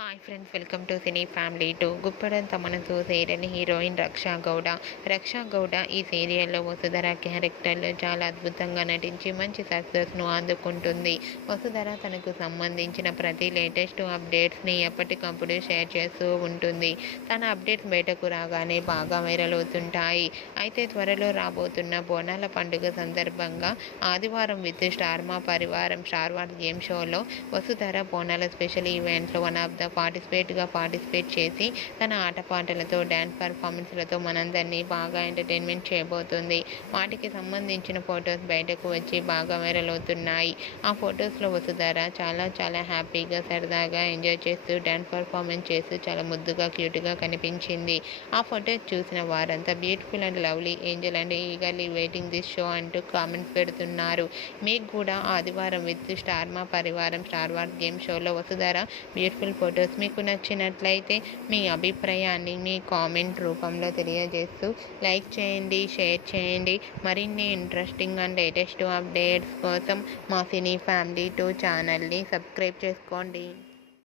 Hi friends, welcome to cine family two. గుప్పడంత మనసు serial heroine Raksha Gowda. Raksha Gowda ఈ సీరియల్లో వసుధర క్యారెక్టర్లో చాలా అద్భుతంగా నటించి మంచి సక్సెస్ను అందుకుంటుంది. వసుధర తనకు సంబంధించిన ప్రతి లేటెస్ట్ అప్డేట్స్ని ఎప్పటికప్పుడు షేర్ చేస్తూ ఉంటుంది. తన అప్డేట్స్ బయటకు రాగానే బాగా వైరల్ అవుతుంటాయి. అయితే త్వరలో రాబోతున్న బోనాల పండుగ సందర్భంగా ఆదివారం విత్ స్టార్ మా పరివారం స్టార్ వార్ గేమ్ షోలో వసుధర బోనాల స్పెషల్ ఈవెంట్లో వన్ ఆఫ్ ద పార్టిసిపేట్ చేసి తన ఆటపాటలతో డ్యాన్స్ పర్ఫార్మెన్స్లతో మనందరినీ బాగా ఎంటర్టైన్మెంట్ చేయబోతుంది. వాటికి సంబంధించిన ఫొటోస్ బయటకు వచ్చి బాగా వైరల్ అవుతున్నాయి. ఆ ఫొటోస్లో వసుధర చాలా హ్యాపీగా సరదాగా ఎంజాయ్ చేస్తూ డ్యాన్స్ పర్ఫార్మెన్స్ చేస్తూ చాలా ముద్దుగా క్యూట్గా కనిపించింది. ఆ ఫొటోస్ చూసిన వారంతా beautiful and lovely Angel and eagerly waiting this show అంటూ కామెంట్స్ పెడుతున్నారు. మీకు కూడా ఆదివారం విత్ స్టార్ మా పరివారం స్టార్ వార్ గేమ్ షోలో వసుధర బ్యూటిఫుల్ ఫొటోస్ మీకు నచ్చినట్లయితే మీ అభిప్రాయాన్ని మీ కామెంట్ రూపంలో తెలియజేస్తూ లైక్ చేయండి, షేర్ చేయండి. మరిన్ని ఇంట్రెస్టింగ్ అండ్ లేటెస్ట్ అప్డేట్స్ కోసం మా సినీ ఫ్యామిలీ 2 ఛానల్ని సబ్స్క్రైబ్ చేసుకోండి.